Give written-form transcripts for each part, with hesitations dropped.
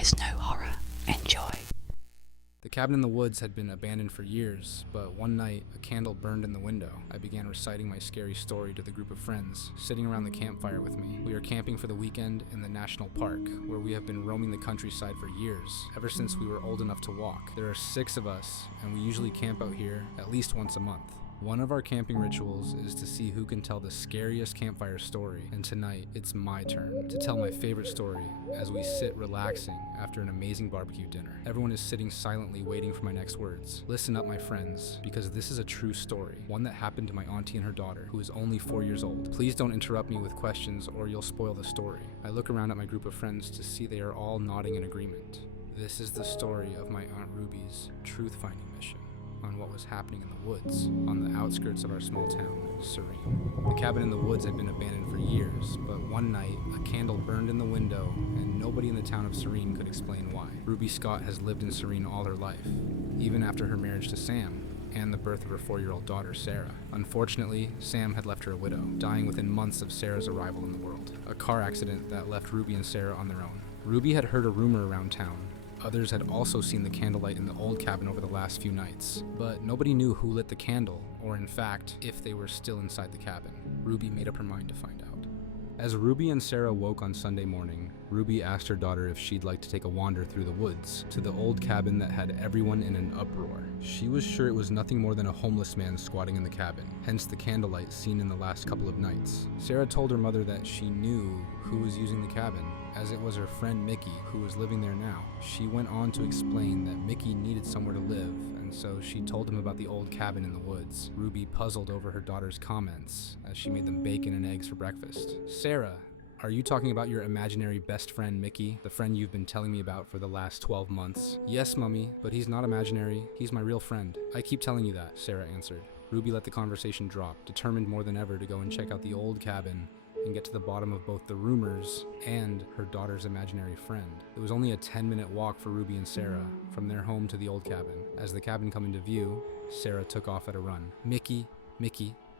is no horror. Enjoy. The cabin in the woods had been abandoned for years, but one night, a candle burned in the window. I began reciting my scary story to the group of friends, sitting around the campfire with me. We are camping for the weekend in the national park, where we have been roaming the countryside for years, ever since we were old enough to walk. There are 6 of us, and we usually camp out here at least once a month. One of our camping rituals is to see who can tell the scariest campfire story, and tonight, it's my turn to tell my favorite story as we sit relaxing after an amazing barbecue dinner. Everyone is sitting silently waiting for my next words. Listen up, my friends, because this is a true story, one that happened to my auntie and her daughter, who is only 4 years old. Please don't interrupt me with questions or you'll spoil the story. I look around at my group of friends to see they are all nodding in agreement. This is the story of my Aunt Ruby's truth-finding mission on what was happening in the woods on the outskirts of our small town, Serene. The cabin in the woods had been abandoned for years, but one night, a candle burned in the window, and nobody in the town of Serene could explain why. Ruby Scott has lived in Serene all her life, even after her marriage to Sam and the birth of her 4-year-old daughter, Sarah. Unfortunately, Sam had left her a widow, dying within months of Sarah's arrival in the world. A car accident that left Ruby and Sarah on their own. Ruby had heard a rumor around town. Others had also seen the candlelight in the old cabin over the last few nights, but nobody knew who lit the candle, or in fact, if they were still inside the cabin. Ruby made up her mind to find out. As Ruby and Sarah woke on Sunday morning, Ruby asked her daughter if she'd like to take a wander through the woods to the old cabin that had everyone in an uproar. She was sure it was nothing more than a homeless man squatting in the cabin, hence the candlelight seen in the last couple of nights. Sarah told her mother that she knew who was using the cabin, as it was her friend Mickey who was living there now. She went on to explain that Mickey needed somewhere to live, and so she told him about the old cabin in the woods. Ruby puzzled over her daughter's comments as she made them bacon and eggs for breakfast. Sarah, are you talking about your imaginary best friend Mickey, the friend you've been telling me about for the last 12 months? Yes, Mummy, but he's not imaginary. He's my real friend. I keep telling you that, Sarah answered. Ruby let the conversation drop, determined more than ever to go and check out the old cabin and get to the bottom of both the rumors and her daughter's imaginary friend. It was only a 10-minute walk for Ruby and Sarah from their home to the old cabin. As the cabin came into view, Sarah took off at a run. Mickey,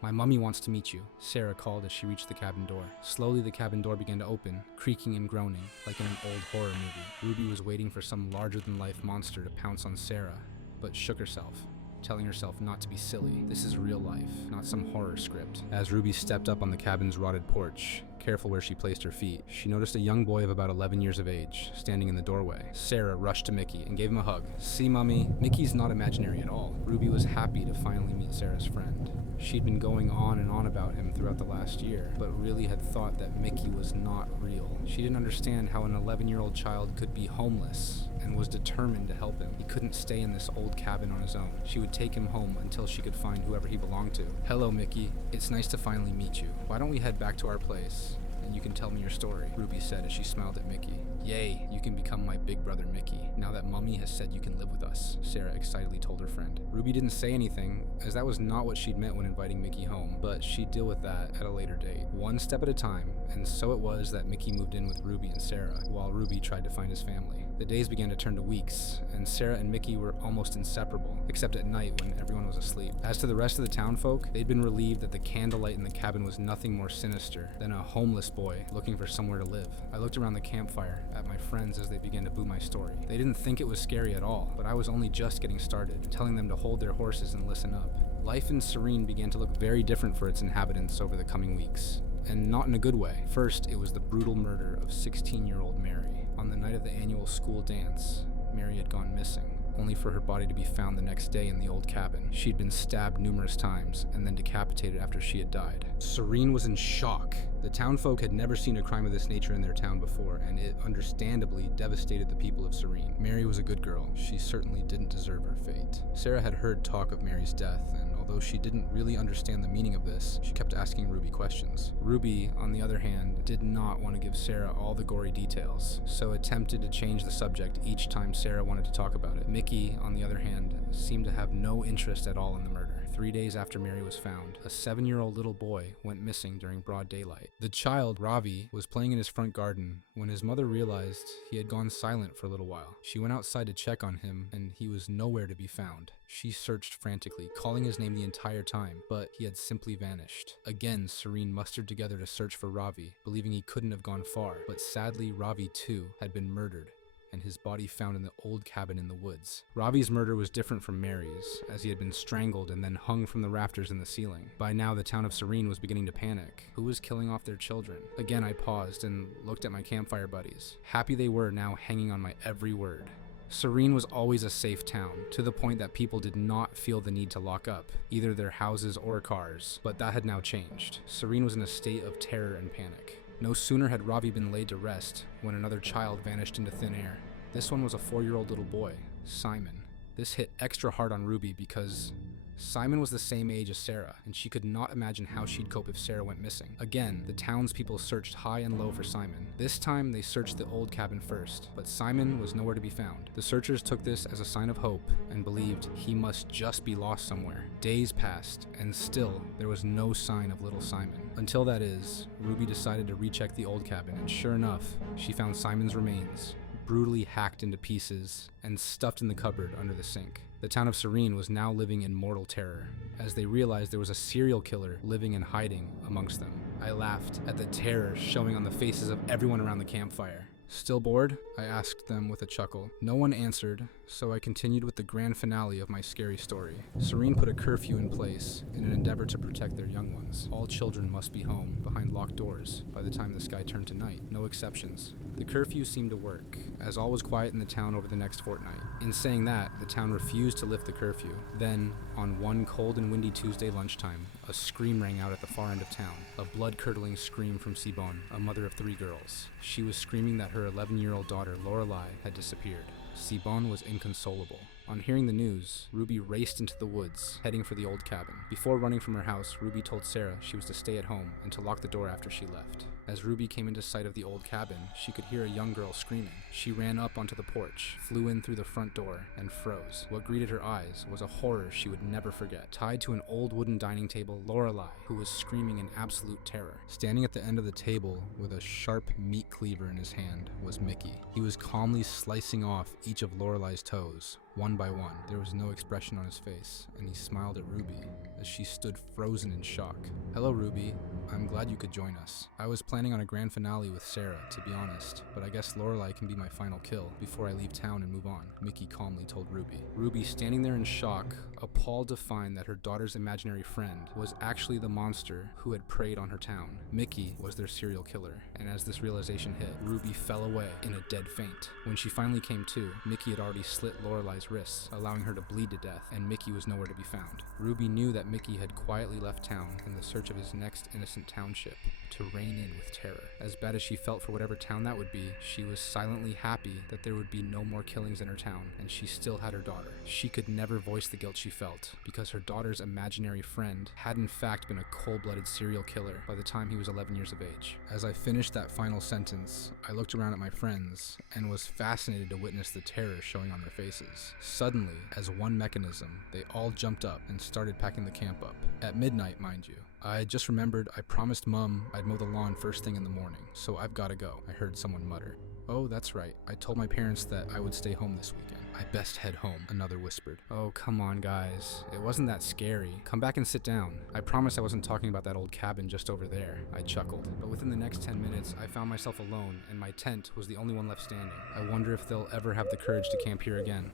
my mummy wants to meet you, Sarah called as she reached the cabin door. Slowly, the cabin door began to open, creaking and groaning, like in an old horror movie. Ruby was waiting for some larger-than-life monster to pounce on Sarah, but shook herself, telling herself not to be silly. This is real life, not some horror script. As Ruby stepped up on the cabin's rotted porch, careful where she placed her feet, she noticed a young boy of about 11 years of age, standing in the doorway. Sarah rushed to Mickey and gave him a hug. See, Mummy, Mickey's not imaginary at all. Ruby was happy to finally meet Sarah's friend. She'd been going on and on about him throughout the last year, but really had thought that Mickey was not real. She didn't understand how an 11-year-old child could be homeless and was determined to help him. He couldn't stay in this old cabin on his own. She would take him home until she could find whoever he belonged to. Hello, Mickey. It's nice to finally meet you. Why don't we head back to our place and you can tell me your story, Ruby said as she smiled at Mickey. Yay, you can become my big brother Mickey, now that Mummy has said you can live with us, Sarah excitedly told her friend. Ruby didn't say anything, as that was not what she'd meant when inviting Mickey home, but she'd deal with that at a later date. One step at a time, and so it was that Mickey moved in with Ruby and Sarah, while Ruby tried to find his family. The days began to turn to weeks, and Sarah and Mickey were almost inseparable, except at night when everyone was asleep. As to the rest of the townfolk, they'd been relieved that the candlelight in the cabin was nothing more sinister than a homeless boy looking for somewhere to live. I looked around the campfire at my friends as they began to boo my story. They didn't think it was scary at all, but I was only just getting started, telling them to hold their horses and listen up. Life in Serene began to look very different for its inhabitants over the coming weeks, and not in a good way. First, it was the brutal murder of 16-year-old Mary. On the night of the annual school dance, Mary had gone missing, only for her body to be found the next day in the old cabin. She'd been stabbed numerous times and then decapitated after she had died. Serene was in shock. The townfolk had never seen a crime of this nature in their town before, and it understandably devastated the people of Serene. Mary was a good girl. She certainly didn't deserve her fate. Sarah had heard talk of Mary's death, and although she didn't really understand the meaning of this, she kept asking Ruby questions. Ruby, on the other hand, did not want to give Sarah all the gory details, so attempted to change the subject each time Sarah wanted to talk about it. Mickey, on the other hand, seemed to have no interest at all in the murder. 3 days after Mary was found, a 7-year-old little boy went missing during broad daylight. The child, Ravi, was playing in his front garden when his mother realized he had gone silent for a little while. She went outside to check on him, and he was nowhere to be found. She searched frantically, calling his name the entire time, but he had simply vanished. Again, Serene mustered together to search for Ravi, believing he couldn't have gone far, but sadly Ravi too had been murdered, and his body found in the old cabin in the woods. Ravi's murder was different from Mary's, as he had been strangled and then hung from the rafters in the ceiling. By now, the town of Serene was beginning to panic. Who was killing off their children? Again, I paused and looked at my campfire buddies. Happy they were, now hanging on my every word. Serene was always a safe town, to the point that people did not feel the need to lock up, either their houses or cars, but that had now changed. Serene was in a state of terror and panic. No sooner had Ravi been laid to rest when another child vanished into thin air. This one was a 4-year-old little boy, Simon. This hit extra hard on Ruby because Simon was the same age as Sarah, and she could not imagine how she'd cope if Sarah went missing. Again, the townspeople searched high and low for Simon. This time, they searched the old cabin first, but Simon was nowhere to be found. The searchers took this as a sign of hope and believed he must just be lost somewhere. Days passed, and still, there was no sign of little Simon. Until that is, Ruby decided to recheck the old cabin, and sure enough, she found Simon's remains, brutally hacked into pieces and stuffed in the cupboard under the sink. The town of Serene was now living in mortal terror, as they realized there was a serial killer living and hiding amongst them. I laughed at the terror showing on the faces of everyone around the campfire. Still bored? I asked them with a chuckle. No one answered, so I continued with the grand finale of my scary story. Serene put a curfew in place in an endeavor to protect their young ones. All children must be home, behind locked doors, by the time the sky turned to night. No exceptions. The curfew seemed to work, as all was quiet in the town over the next fortnight. In saying that, the town refused to lift the curfew. Then, on one cold and windy Tuesday lunchtime, a scream rang out at the far end of town. A blood-curdling scream from Sibon, a mother of 3 girls. She was screaming that her 11-year-old daughter, Lorelei, had disappeared. Sibon was inconsolable. On hearing the news, Ruby raced into the woods, heading for the old cabin. Before running from her house, Ruby told Sarah she was to stay at home and to lock the door after she left. As Ruby came into sight of the old cabin, she could hear a young girl screaming. She ran up onto the porch, flew in through the front door, and froze. What greeted her eyes was a horror she would never forget. Tied to an old wooden dining table, Lorelei, who was screaming in absolute terror. Standing at the end of the table with a sharp meat cleaver in his hand was Mickey. He was calmly slicing off each of Lorelei's toes, one by one. There was no expression on his face, and he smiled at Ruby as she stood frozen in shock. "Hello, Ruby. I'm glad you could join us. I was planning on a grand finale with Sarah, to be honest, but I guess Lorelei can be my final kill before I leave town and move on," Mickey calmly told Ruby. Ruby, standing there in shock, appalled to find that her daughter's imaginary friend was actually the monster who had preyed on her town. Mickey was their serial killer, and as this realization hit, Ruby fell away in a dead faint. When she finally came to, Mickey had already slit Lorelei's wrists, allowing her to bleed to death, and Mickey was nowhere to be found. Ruby knew that Mickey had quietly left town in the search of his next innocent township to reign in with terror. As bad as she felt for whatever town that would be, she was silently happy that there would be no more killings in her town, and she still had her daughter. She could never voice the guilt she felt, because her daughter's imaginary friend had in fact been a cold-blooded serial killer by the time he was 11 years of age. As I finished that final sentence, I looked around at my friends and was fascinated to witness the terror showing on their faces. Suddenly, as one mechanism, they all jumped up and started packing the camp up. At midnight, mind you. I just remembered I promised Mum I'd mow the lawn first thing in the morning, so I've gotta go, I heard someone mutter. "Oh, that's right. I told my parents that I would stay home this weekend. I best head home," another whispered. "Oh, come on, guys. It wasn't that scary. Come back and sit down. I promise I wasn't talking about that old cabin just over there," I chuckled. But within the next 10 minutes, I found myself alone, and my tent was the only one left standing. I wonder if they'll ever have the courage to camp here again.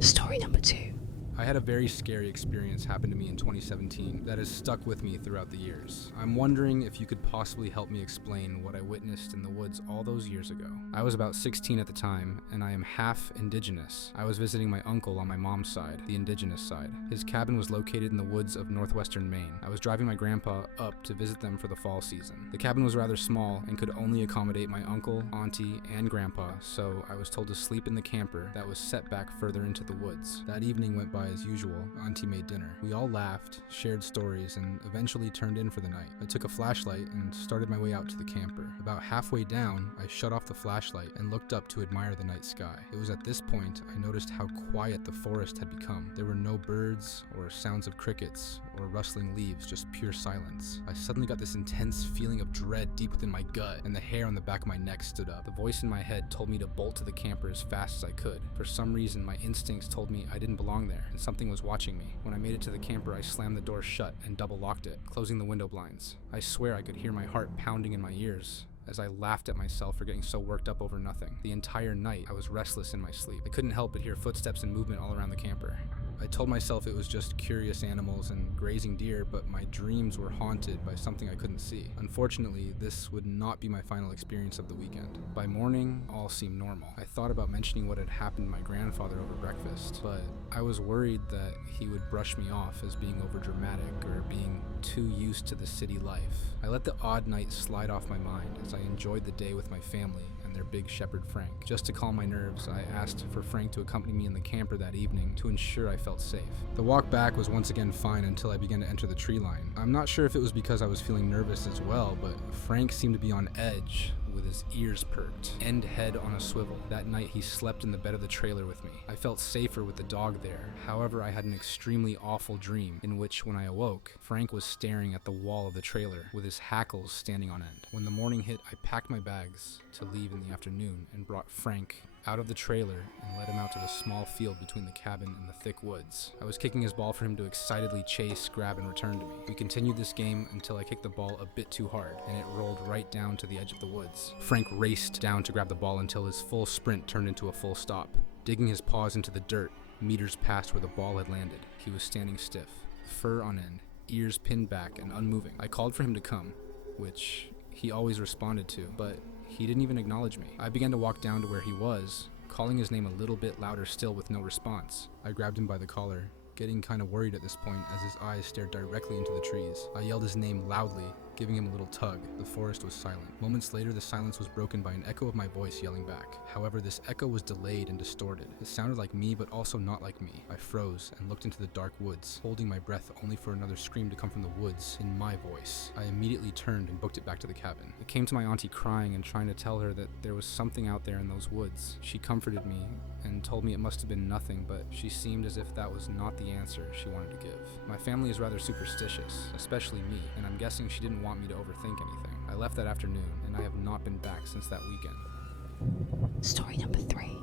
Story number 2. I had a very scary experience happen to me in 2017 that has stuck with me throughout the years. I'm wondering if you could possibly help me explain what I witnessed in the woods all those years ago. I was about 16 at the time, and I am half indigenous. I was visiting my uncle on my mom's side, the indigenous side. His cabin was located in the woods of northwestern Maine. I was driving my grandpa up to visit them for the fall season. The cabin was rather small and could only accommodate my uncle, auntie, and grandpa, so I was told to sleep in the camper that was set back further into the woods. That evening went by as usual. Auntie made dinner. We all laughed, shared stories, and eventually turned in for the night. I took a flashlight and started my way out to the camper. About halfway down, I shut off the flashlight and looked up to admire the night sky. It was at this point I noticed how quiet the forest had become. There were no birds or sounds of crickets or rustling leaves, just pure silence. I suddenly got this intense feeling of dread deep within my gut, and the hair on the back of my neck stood up. The voice in my head told me to bolt to the camper as fast as I could. For some reason, my instincts told me I didn't belong there, and something was watching me. When I made it to the camper, I slammed the door shut and double locked it, closing the window blinds. I swear I could hear my heart pounding in my ears. as I laughed at myself for getting so worked up over nothing. The entire night, I was restless in my sleep. I couldn't help but hear footsteps and movement all around the camper. I told myself it was just curious animals and grazing deer, but my dreams were haunted by something I couldn't see. Unfortunately, this would not be my final experience of the weekend. By morning, all seemed normal. I thought about mentioning what had happened to my grandfather over breakfast, but I was worried that he would brush me off as being overdramatic or being too used to the city life. I let the odd night slide off my mind as I enjoyed the day with my family and their big shepherd Frank. Just to calm my nerves, I asked for Frank to accompany me in the camper that evening to ensure I felt safe. The walk back was once again fine until I began to enter the tree line. I'm not sure if it was because I was feeling nervous as well, but Frank seemed to be on edge, with his ears perked, end head on a swivel. That night he slept in the bed of the trailer with me. I felt safer with the dog there. However, I had an extremely awful dream in which, when I awoke, Frank was staring at the wall of the trailer with his hackles standing on end. When the morning hit, I packed my bags to leave in the afternoon and brought Frank out of the trailer and led him out to the small field between the cabin and the thick woods. I was kicking his ball for him to excitedly chase, grab, and return to me. We continued this game until I kicked the ball a bit too hard, and it rolled right down to the edge of the woods. Frank raced down to grab the ball until his full sprint turned into a full stop. Digging his paws into the dirt, meters past where the ball had landed, he was standing stiff, fur on end, ears pinned back and unmoving. I called for him to come, which he always responded to, but he didn't even acknowledge me. I began to walk down to where he was, calling his name a little bit louder still with no response. I grabbed him by the collar, getting kind of worried at this point as his eyes stared directly into the trees. I yelled his name loudly, giving him a little tug. The forest was silent. Moments later, the silence was broken by an echo of my voice yelling back. However, this echo was delayed and distorted. It sounded like me, but also not like me. I froze and looked into the dark woods, holding my breath only for another scream to come from the woods in my voice. I immediately turned and booked it back to the cabin. I came to my auntie crying and trying to tell her that there was something out there in those woods. She comforted me and told me it must have been nothing, but she seemed as if that was not the answer she wanted to give. My family is rather superstitious, especially me, and I'm guessing she didn't want me to overthink anything. I left that afternoon, and I have not been back since that weekend. Story number 3.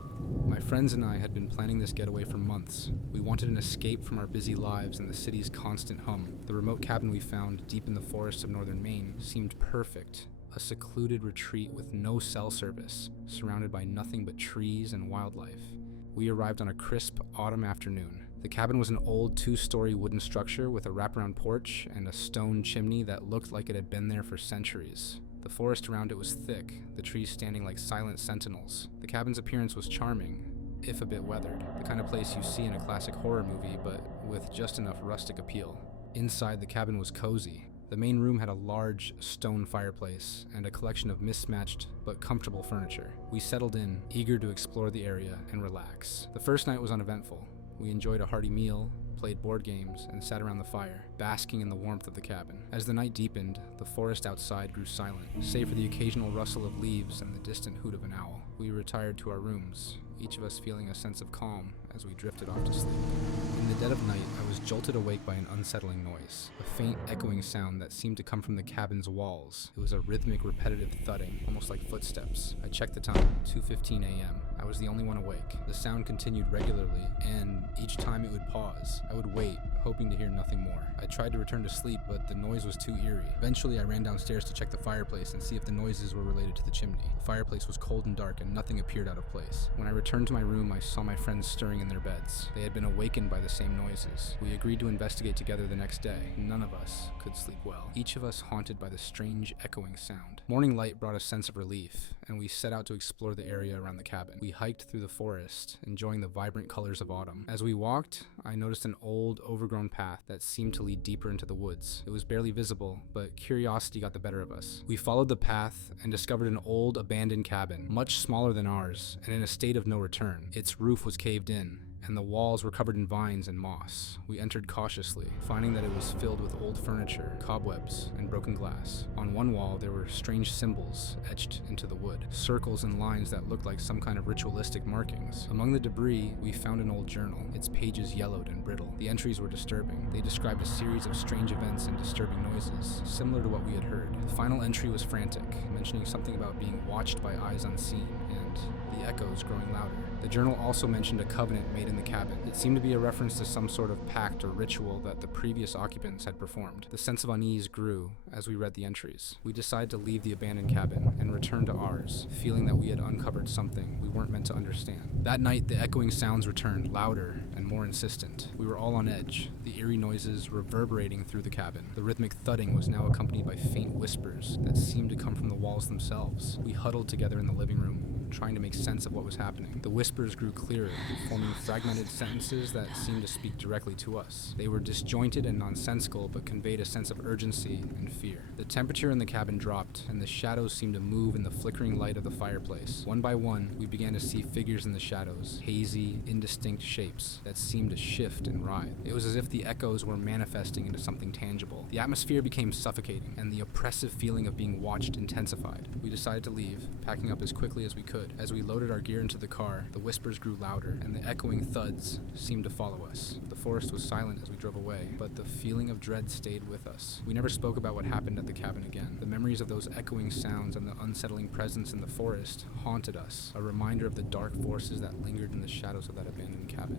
My friends and I had been planning this getaway for months. We wanted an escape from our busy lives and the city's constant hum. The remote cabin we found deep in the forests of northern Maine seemed perfect. A secluded retreat with no cell service, surrounded by nothing but trees and wildlife. We arrived on a crisp autumn afternoon. The cabin was an old 2-story wooden structure with a wraparound porch and a stone chimney that looked like it had been there for centuries. The forest around it was thick, the trees standing like silent sentinels. The cabin's appearance was charming, if a bit weathered, the kind of place you see in a classic horror movie, but with just enough rustic appeal. Inside, the cabin was cozy. The main room had a large stone fireplace and a collection of mismatched but comfortable furniture. We settled in, eager to explore the area and relax. The first night was uneventful. We enjoyed a hearty meal, played board games, and sat around the fire, basking in the warmth of the cabin. As the night deepened, the forest outside grew silent, save for the occasional rustle of leaves and the distant hoot of an owl. We retired to our rooms, each of us feeling a sense of calm as we drifted off to sleep. In the dead of night, I was jolted awake by an unsettling noise, a faint echoing sound that seemed to come from the cabin's walls. It was a rhythmic, repetitive thudding, almost like footsteps. I checked the time, 2:15 a.m. I was the only one awake. The sound continued regularly, and each time it would pause. I would wait, hoping to hear nothing more. I tried to return to sleep, but the noise was too eerie. Eventually, I ran downstairs to check the fireplace and see if the noises were related to the chimney. The fireplace was cold and dark, and nothing appeared out of place. When I returned to my room, I saw my friends stirring in their beds. They had been awakened by the same noises. We agreed to investigate together the next day. None of us could sleep well, each of us haunted by the strange echoing sound. Morning light brought a sense of relief, and we set out to explore the area around the cabin. We hiked through the forest, enjoying the vibrant colors of autumn. As we walked, I noticed an old, overgrown path that seemed to lead deeper into the woods. It was barely visible, but curiosity got the better of us. We followed the path and discovered an old, abandoned cabin, much smaller than ours, and in a state of no return. Its roof was caved in, and the walls were covered in vines and moss. We entered cautiously, finding that it was filled with old furniture, cobwebs, and broken glass. On one wall, there were strange symbols etched into the wood, circles and lines that looked like some kind of ritualistic markings. Among the debris, we found an old journal, its pages yellowed and brittle. The entries were disturbing. They described a series of strange events and disturbing noises, similar to what we had heard. The final entry was frantic, mentioning something about being watched by eyes unseen, and the echoes growing louder. The journal also mentioned a covenant made in the cabin. It seemed to be a reference to some sort of pact or ritual that the previous occupants had performed. The sense of unease grew as we read the entries. We decided to leave the abandoned cabin and return to ours, feeling that we had uncovered something we weren't meant to understand. That night, the echoing sounds returned, louder and more insistent. We were all on edge, the eerie noises reverberating through the cabin. The rhythmic thudding was now accompanied by faint whispers that seemed to come from the walls themselves. We huddled together in the living room, trying to make sense of what was happening. The whispers grew clearer, forming fragmented sentences that seemed to speak directly to us. They were disjointed and nonsensical, but conveyed a sense of urgency and fear. The temperature in the cabin dropped, and the shadows seemed to move in the flickering light of the fireplace. One by one, we began to see figures in the shadows, hazy, indistinct shapes that seemed to shift and writhe. It was as if the echoes were manifesting into something tangible. The atmosphere became suffocating, and the oppressive feeling of being watched intensified. We decided to leave, packing up as quickly as we could. As we loaded our gear into the car, the whispers grew louder, and the echoing thuds seemed to follow us. The forest was silent as we drove away, but the feeling of dread stayed with us. We never spoke about what happened at the cabin again. The memories of those echoing sounds and the unsettling presence in the forest haunted us, a reminder of the dark forces that lingered in the shadows of that abandoned cabin.